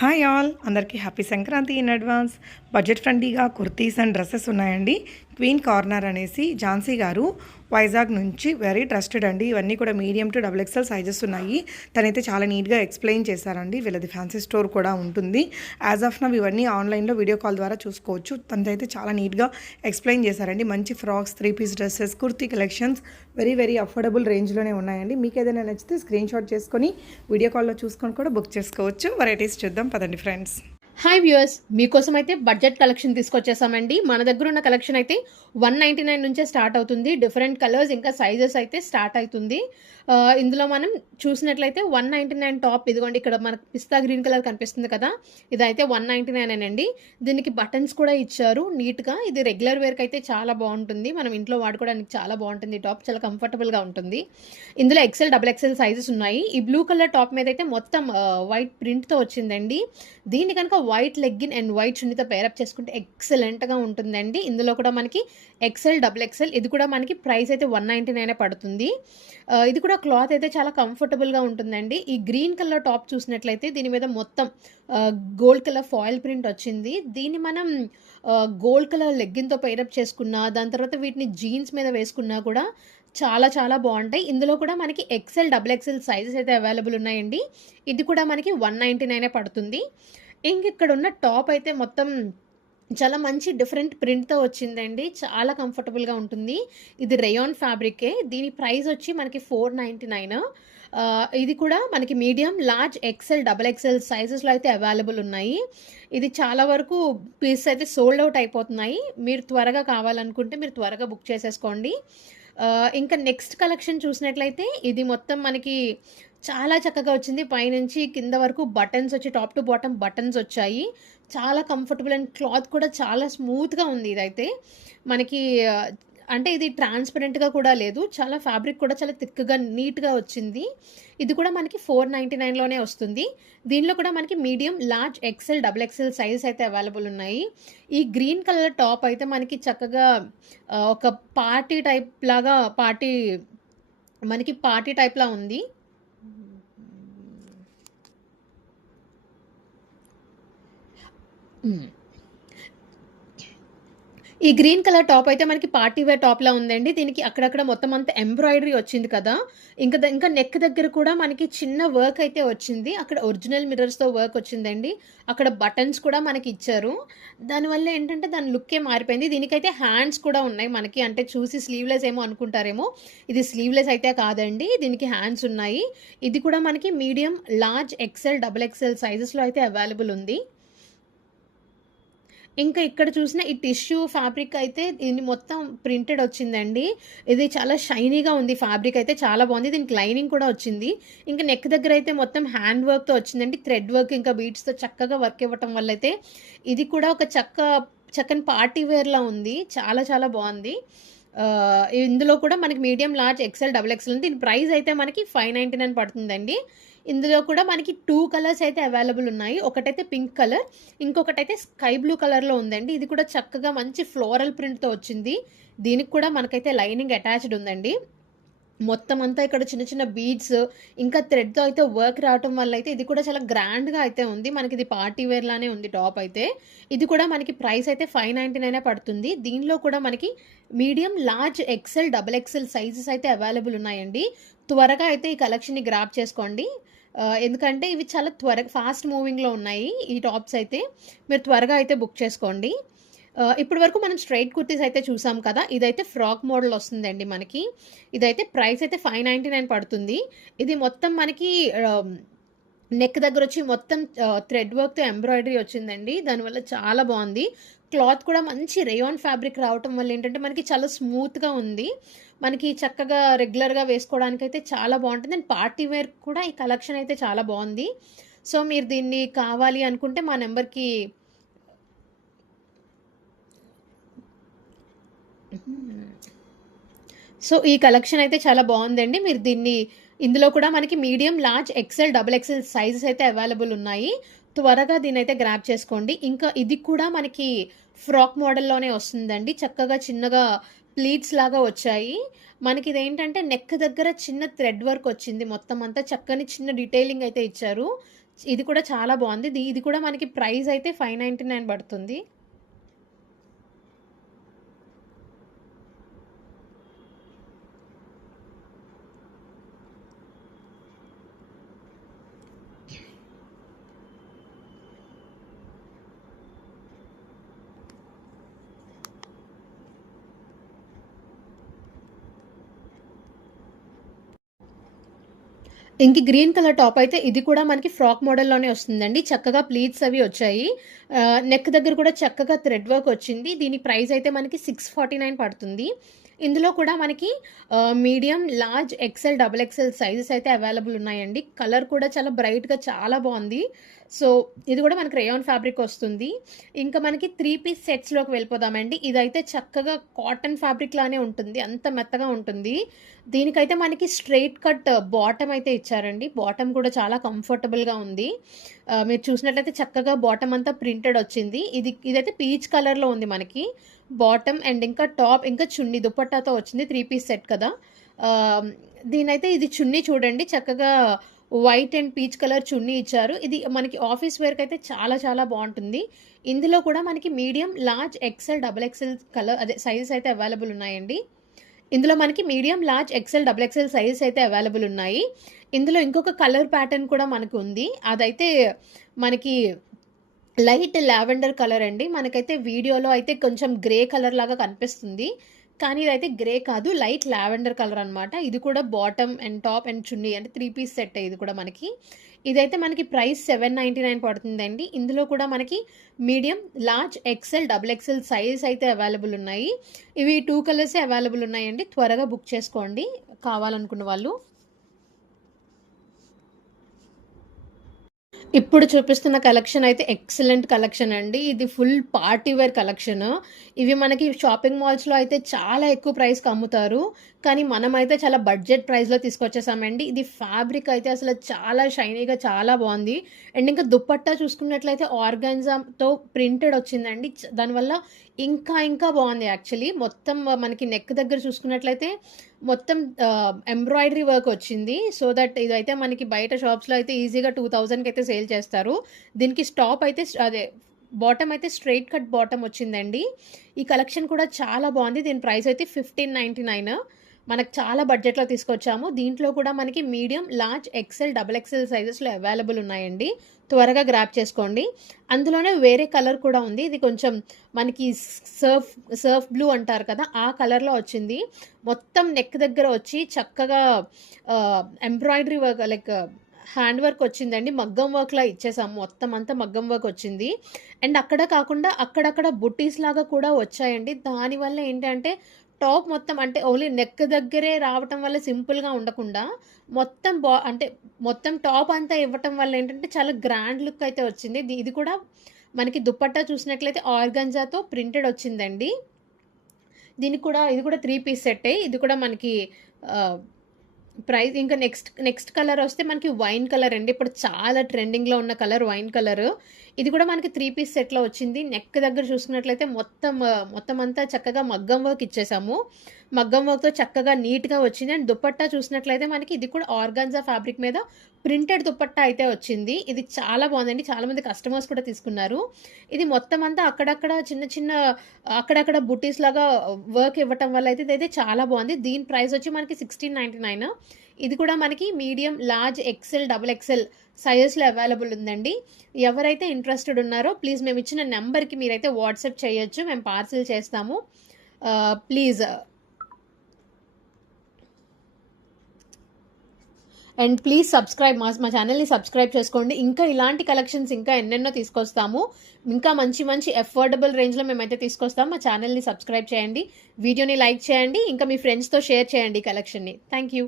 Hi all అందరికీ happy Sankranti in advance. Budget ఫ్రెండ్లీగా kurtis and dresses ఉన్నాయండి. క్వీన్ కార్నర్ అనేసి ఝాన్సీ గారు వైజాగ్ నుంచి వెరీ ట్రస్టెడ్ అండి. ఇవన్నీ కూడా medium to double XL sizes ఉన్నాయి. తనైతే చాలా నీట్గా ఎక్స్ప్లెయిన్ చేశారండి. వీళ్ళది ఫ్యాన్సీ స్టోర్ కూడా ఉంటుంది. యాజ్ ఆఫ్ నవ్ ఇవన్నీ ఆన్లైన్లో వీడియో కాల్ ద్వారా చూసుకోవచ్చు. తనైతే చాలా నీట్గా ఎక్స్ప్లెయిన్ చేశారండి. మంచి frocks, 3-piece dresses, kurti collections very affordable రేంజ్లోనే ఉన్నాయండి. మీకు ఏదైనా నచ్చితే స్క్రీన్ షాట్ చేసుకొని వీడియో కాల్లో చూసుకొని కూడా బుక్ చేసుకోవచ్చు. వెరైటీస్ చూద్దాం పదండి ఫ్రెండ్స్. హాయ్ వ్యూయర్స్, మీకోసం అయితే బడ్జెట్ కలెక్షన్ తీసుకొచ్చేసామండి. మన దగ్గర ఉన్న కలెక్షన్ అయితే 199 నుంచే స్టార్ట్ అవుతుంది. డిఫరెంట్ కలర్స్ ఇంకా సైజెస్ అయితే స్టార్ట్ అవుతుంది. ఇందులో మనం చూసినట్లయితే 199 టాప్, ఇదిగోండి ఇక్కడ మనకు పిస్తా గ్రీన్ కలర్ కనిపిస్తుంది కదా, ఇదైతే 199 అండి. దీనికి బటన్స్ కూడా ఇచ్చారు నీట్గా. ఇది రెగ్యులర్ వేర్కి అయితే చాలా బాగుంటుంది. మనం ఇంట్లో వాడుకోవడానికి చాలా బాగుంటుంది. టాప్ చాలా కంఫర్టబుల్గా ఉంటుంది. ఇందులో ఎక్సెల్, డబుల్ ఎక్సెల్ సైజెస్ ఉన్నాయి. ఈ బ్లూ కలర్ టాప్ మీద అయితే మొత్తం వైట్ ప్రింట్తో వచ్చిందండి. దీన్ని కనుక వైట్ లెగ్గిన్ అండ్ వైట్ చున్నీతో పేరప్ చేసుకుంటే ఎక్సలెంట్గా ఉంటుందండి. ఇందులో కూడా మనకి ఎక్సెల్, డబుల్ ఎక్సెల్, ఇది కూడా మనకి ప్రైస్ అయితే 199 పడుతుంది. ఇది కూడా క్లాత్ అయితే చాలా కంఫర్టబుల్గా ఉంటుందండి. ఈ గ్రీన్ కలర్ టాప్ చూసినట్లయితే దీని మీద మొత్తం గోల్డ్ కలర్ ఫాయిల్ ప్రింట్ వచ్చింది. దీన్ని మనం గోల్డ్ కలర్ లెగ్గిన్తో పేరప్ చేసుకున్నా, దాని తర్వాత వీటిని జీన్స్ మీద వేసుకున్నా కూడా చాలా బాగుంటాయి. ఇందులో కూడా మనకి ఎక్సెల్, డబుల్ ఎక్సెల్ సైజెస్ అయితే అవైలబుల్ ఉన్నాయండి. ఇది కూడా మనకి 199 పడుతుంది. ఇంక ఇక్కడ ఉన్న టాప్ అయితే మొత్తం చాలా మంచి డిఫరెంట్ ప్రింట్తో వచ్చిందండి. చాలా కంఫర్టబుల్గా ఉంటుంది. ఇది రేయాన్ ఫ్యాబ్రికే. దీని ప్రైస్ వచ్చి మనకి 499. ఇది కూడా మనకి medium, large, XL, double XL సైజెస్లో అయితే అవైలబుల్ ఉన్నాయి. ఇది చాలా వరకు పీసెస్ అయితే సోల్డ్ అవుట్ అయిపోతున్నాయి. మీరు త్వరగా కావాలనుకుంటే మీరు త్వరగా బుక్ చేసేసుకోండి. ఇంకా నెక్స్ట్ కలెక్షన్ చూసినట్లయితే ఇది మొత్తం మనకి చాలా చక్కగా వచ్చింది. పైనుంచి కింద వరకు బటన్స్ వచ్చి, టాప్ టు బాటమ్ బటన్స్ వచ్చాయి. చాలా కంఫర్టబుల్ అండ్ క్లాత్ కూడా చాలా స్మూత్గా ఉంది. ఇదైతే మనకి అంటే ఇది ట్రాన్స్పరెంట్గా కూడా లేదు. చాలా ఫ్యాబ్రిక్ కూడా చాలా థిక్గా నీట్గా వచ్చింది. ఇది కూడా మనకి 499లోనే వస్తుంది. దీనిలో కూడా మనకి medium, large, XL, double XL size అయితే అవైలబుల్ ఉన్నాయి. ఈ గ్రీన్ కలర్ టాప్ అయితే మనకి చక్కగా ఒక పార్టీ టైప్ లాగా, మనకి పార్టీ టైప్లా ఉంది. ఈ గ్రీన్ కలర్ టాప్ అయితే మనకి పార్టీ వేర్ టాప్లా ఉందండి. దీనికి అక్కడక్కడ మొత్తం అంతా ఎంబ్రాయిడరీ వచ్చింది కదా. ఇంకా నెక్ దగ్గర కూడా మనకి చిన్న వర్క్ అయితే వచ్చింది. అక్కడ ఒరిజినల్ మిర్రర్స్తో వర్క్ వచ్చిందండి. అక్కడ బటన్స్ కూడా మనకి ఇచ్చారు. దానివల్ల ఏంటంటే దాని లుక్కే మారిపోయింది. దీనికైతే హ్యాండ్స్ కూడా ఉన్నాయి మనకి. అంటే చూసి స్లీవ్లెస్ ఏమో అనుకుంటారేమో, ఇది స్లీవ్లెస్ అయితే కాదండి. దీనికి హ్యాండ్స్ ఉన్నాయి. ఇది కూడా మనకి medium, large, XL, double XL సైజెస్లో అయితే అవైలబుల్ ఉంది. ఇంకా ఇక్కడ చూసిన ఈ టిష్యూ ఫ్యాబ్రిక్ అయితే దీన్ని మొత్తం ప్రింటెడ్ వచ్చిందండి. ఇది చాలా షైనీగా ఉంది. ఫ్యాబ్రిక్ అయితే చాలా బాగుంది. దీనికి లైనింగ్ కూడా వచ్చింది. ఇంకా నెక్ దగ్గర అయితే మొత్తం హ్యాండ్ వర్క్తో వచ్చిందండి. థ్రెడ్ వర్క్ ఇంకా బీడ్స్తో చక్కగా వర్క్ ఇవ్వటం వల్ల అయితే ఇది కూడా ఒక చక్కని పార్టీ వేర్లా ఉంది. చాలా బాగుంది. ఇందులో కూడా మనకి medium, large, XL, double XL ఉంది. దీని ప్రైస్ అయితే మనకి 599 పడుతుందండి. ఇందులో కూడా మనకి 2 కలర్స్ అయితే అవైలబుల్ ఉన్నాయి. ఒకటైతే పింక్ కలర్, ఇంకొకటైతే స్కై బ్లూ కలర్లో ఉందండి. ఇది కూడా చక్కగా మంచి ఫ్లోరల్ ప్రింట్తో వచ్చింది. దీనికి కూడా మనకైతే లైనింగ్ అటాచ్డ్ ఉందండి. మొత్తం అంతా ఇక్కడ చిన్న బీడ్స్ ఇంకా థ్రెడ్తో అయితే వర్క్ రావటం వల్ల అయితే ఇది కూడా చాలా గ్రాండ్గా అయితే ఉంది. మనకి ఇది పార్టీ వేర్ లానే ఉంది టాప్ అయితే. ఇది కూడా మనకి ప్రైస్ అయితే 599 పడుతుంది. దీనిలో కూడా మనకి medium, large, XL, double XL sizes అయితే అవైలబుల్ ఉన్నాయండి. త్వరగా అయితే ఈ కలెక్షన్ని గ్రాప్ చేసుకోండి. ఎందుకంటే ఇవి చాలా ఫాస్ట్ మూవింగ్లో ఉన్నాయి ఈ టాప్స్ అయితే. మీరు త్వరగా అయితే బుక్ చేసుకోండి. ఇప్పటి వరకు మనం స్ట్రైట్ కుర్తీస్ అయితే చూసాం కదా. ఇదైతే ఫ్రాక్ మోడల్ వస్తుందండి మనకి. ఇదైతే ప్రైస్ అయితే 599 పడుతుంది. ఇది మొత్తం మనకి నెక్ దగ్గర వచ్చి మొత్తం థ్రెడ్ వర్క్తో ఎంబ్రాయిడరీ వచ్చిందండి. దానివల్ల చాలా బాగుంది. క్లాత్ కూడా మంచి రేయాన్ ఫ్యాబ్రిక్ రావటం వల్ల ఏంటంటే మనకి చాలా స్మూత్గా ఉంది. మనకి చక్కగా రెగ్యులర్గా వేసుకోవడానికి అయితే చాలా బాగుంటుంది. అండ్ పార్టీ వేర్ కూడా ఈ కలెక్షన్ అయితే చాలా బాగుంది. సో మీరు దీన్ని కావాలి అనుకుంటే మా నెంబర్కి ఈ కలెక్షన్ అయితే చాలా బాగుందండి. మీరు ఇందులో కూడా మనకి medium, large, XL, double XL sizes అయితే అవైలబుల్ ఉన్నాయి. త్వరగా దీని అయితే గ్రాప్ చేసుకోండి. ఇంకా ఇది కూడా మనకి ఫ్రాక్ మోడల్లోనే వస్తుందండి. చక్కగా చిన్నగా ప్లీట్స్ లాగా వచ్చాయి. మనకి ఇదేంటంటే నెక్ దగ్గర చిన్న థ్రెడ్ వర్క్ వచ్చింది. మొత్తం అంతా చక్కని చిన్న డీటెయిలింగ్ అయితే ఇచ్చారు. ఇది కూడా చాలా బాగుంది. ఇది కూడా మనకి ప్రైస్ అయితే 599 పడుతుంది. ఇంక గ్రీన్ కలర్ టాప్ అయితే ఇది కూడా మనకి ఫ్రాక్ మోడల్‌లోనే వస్తుందండి. చక్కగా ప్లీట్స్ అవి వచ్చాయి. నెక్ దగ్గర కూడా చక్కగా థ్రెడ్ వర్క్ వచ్చింది. దీని ప్రైస్ అయితే మనకి 649 పడుతుంది. ఇందులో కూడా మనకి medium, large, XL, double XL sizes అయితే అవైలబుల్ ఉన్నాయండి. కలర్ కూడా చాలా బ్రైట్‌గా చాలా బాగుంది. సో, ఇది కూడా మనకి రేయాన్ ఫ్యాబ్రిక్ వస్తుంది. ఇంకా మనకి 3 పీస్ సెట్స్‌లోకి వెళ్ళిపోదామండి. ఇదైతే చక్కగా కాటన్ ఫ్యాబ్రిక్ లానే ఉంటుంది. అంత మెత్తగా ఉంటుంది. దీనికైతే మనకి స్ట్రెయిట్ కట్ బాటమ్ అయితే ఇచ్చారండి. బాటమ్ కూడా చాలా కంఫర్టబుల్‌గా ఉంది. మీరు చూసినట్లయితే చక్కగా బాటమ్ అంతా ప్రింటెడ్ వచ్చింది. ఇదైతే పీచ్ కలర్‌లో ఉంది మనకి. బాటమ్ అండ్ ఇంకా టాప్ ఇంకా చున్నీ దుపట్టాతో వచ్చింది. 3 పీస్ సెట్ కదా! దీనైతే ఇది చున్నీ చూడండి చక్కగా వైట్ అండ్ పీచ్ కలర్ చున్నీ ఇచ్చారు. ఇది మనకి ఆఫీస్ వేర్‌కి అయితే చాలా చాలా బాగుంటుంది. ఇందులో కూడా మనకి medium, large, XL, double XL sizes అయితే అవైలబుల్ ఉన్నాయండి. ఇందులో మనకి medium, large, XL, double XL sizes అయితే అవైలబుల్ ఉన్నాయి. ఇందులో ఇంకొక కలర్ ప్యాటర్న్ కూడా మనకు ఉంది. అదైతే మనకి లైట్ లావెండర్ కలర్ అండి. మనకైతే వీడియోలో అయితే కొంచెం గ్రే కలర్ లాగా కనిపిస్తుంది. కానీ ఇదైతే గ్రే కాదు. లైట్ లావెండర్ కలర్ అనమాట. ఇది కూడా బాటమ్ అండ్ టాప్ అండ్ చున్నీ అంటే 3 పీస్ సెట్ ఇది కూడా మనకి. ఇదైతే మనకి ప్రైస్ 799 పడుతుందండి. ఇందులో కూడా మనకి medium, large, XL, double XL size అయితే అవైలబుల్ ఉన్నాయి. ఇవి 2 కలర్సే అవైలబుల్ ఉన్నాయండి. త్వరగా బుక్ చేసుకోండి కావాలనుకున్న వాళ్ళు. ఇప్పుడు చూపిస్తున్న కలెక్షన్ అయితే ఎక్సలెంట్ కలెక్షన్ అండి. ఇది ఫుల్ పార్టీ వేర్ కలెక్షన్. ఇవి మనకి షాపింగ్ మాల్స్‌లో అయితే చాలా ఎక్కువ ప్రైస్‌కి అమ్ముతారు. కానీ మనమైతే చాలా బడ్జెట్ ప్రైస్‌లో తీసుకొచ్చేసామండి. ఇది ఫ్యాబ్రిక్ అయితే అసలు చాలా షైనీగా చాలా బాగుంది. అండ్ ఇంకా దుపట్టా చూసుకున్నట్లయితే ఆర్గాన్జాతో ప్రింటెడ్ వచ్చిందండి. దానివల్ల ఇంకా బాగుంది యాక్చువల్లీ. మొత్తం మనకి నెక్ దగ్గర చూసుకున్నట్లయితే మొత్తం ఎంబ్రాయిడరీ వర్క్ వచ్చింది. సో దట్ ఇదైతే మనకి బయట షాప్స్‌లో అయితే ఈజీగా 2000కి అయితే సేల్ చేస్తారు. దీనికి టాప్ అయితే బాటమ్ అయితే స్ట్రెయిట్ కట్ బాటమ్ వచ్చిందండి. ఈ కలెక్షన్ కూడా చాలా బాగుంది. దీని ప్రైస్ అయితే 1599. మనకు చాలా బడ్జెట్‌లో తీసుకొచ్చాము. దీంట్లో కూడా మనకి medium, large, XL, double XL సైజెస్‌లో అవైలబుల్ ఉన్నాయండి. త్వరగా గ్రాబ్ చేసుకోండి. అందులోనే వేరే కలర్ కూడా ఉంది. ఇది కొంచెం మనకి సర్ఫ్ బ్లూ అంటారు కదా! ఆ కలర్‌లో వచ్చింది. మొత్తం నెక్ దగ్గర వచ్చి చక్కగా embroidery work like hand work వచ్చిందండి. మగ్గం వర్క్‌లా ఇచ్చేసాము. మొత్తం అంతా మగ్గం వర్క్ వచ్చింది. అండ్ అక్కడ కాకుండా అక్కడక్కడ బుట్టీస్ లాగా కూడా వచ్చాయండి. దానివల్ల ఏంటంటే టాప్ మొత్తం అంటే ఓన్లీ నెక్ దగ్గరే రావటం వల్ల సింపుల్‌గా ఉండకుండా మొత్తం అంటే మొత్తం టాప్ అంతా ఇవ్వటం వల్ల ఏంటంటే చాలా గ్రాండ్ లుక్ అయితే వచ్చింది. ఇది కూడా మనకి దుపట్టా చూసినట్లయితే ఆర్గాన్జాతో ప్రింటెడ్ వచ్చిందండి. ఇది కూడా 3 పీస్ సెట్టే. ఇది కూడా మనకి ప్రైస్ ఇంకా నెక్స్ట్ కలర్ వస్తే మనకి వైన్ కలర్ అండి. ఇప్పుడు చాలా ట్రెండింగ్‌లో ఉన్న కలర్ వైన్ కలర్. ఇది కూడా మనకి 3 పీస్ సెట్‌లో వచ్చింది. నెక్ దగ్గర చూసుకున్నట్లయితే మొత్తం అంతా చక్కగా మగ్గం వర్క్ ఇచ్చేసాము. మగ్గం వర్క్‌తో చక్కగా నీట్‌గా వచ్చింది. అండ్ దుపట్టా చూసినట్లయితే మనకి ఇది కూడా ఆర్గాన్జా ఫ్యాబ్రిక్ మీద ప్రింటెడ్ దుపట్టా అయితే వచ్చింది. ఇది చాలా బాగుందండి. చాలామంది కస్టమర్స్ కూడా తీసుకున్నారు. ఇది మొత్తం అంతా అక్కడక్కడ చిన్న అక్కడక్కడ బుటీస్ లాగా వర్క్ ఇవ్వటం వల్ల అయితే ఇదైతే చాలా బాగుంది. దీని ప్రైస్ వచ్చి మనకి 1699. ఇది కూడా మనకి medium, large, XL, double XL సైజెస్‌లో అవైలబుల్ ఉందండి. ఎవరైతే ఇంట్రెస్టెడ్ ఉన్నారో ప్లీజ్ మేము ఇచ్చిన నెంబర్‌కి మీరైతే వాట్సాప్ చేయొచ్చు. మేము పార్సిల్ చేస్తాము. ప్లీజ్ అండ్ ప్లీజ్ సబ్స్క్రైబ్ మా ఛానల్ని సబ్స్క్రైబ్ చేసుకోండి. ఇంకా ఇలాంటి కలెక్షన్స్ ఇంకా ఎన్నెన్నో తీసుకొస్తాము. ఇంకా మంచి అఫోర్డబుల్ రేంజ్లో మేమైతే తీసుకొస్తాము. మా ఛానల్ని సబ్స్క్రైబ్ చేయండి, వీడియోని లైక్ చేయండి, ఇంకా మీ ఫ్రెండ్స్తో షేర్ చేయండి ఈ కలెక్షన్ని. Thank you.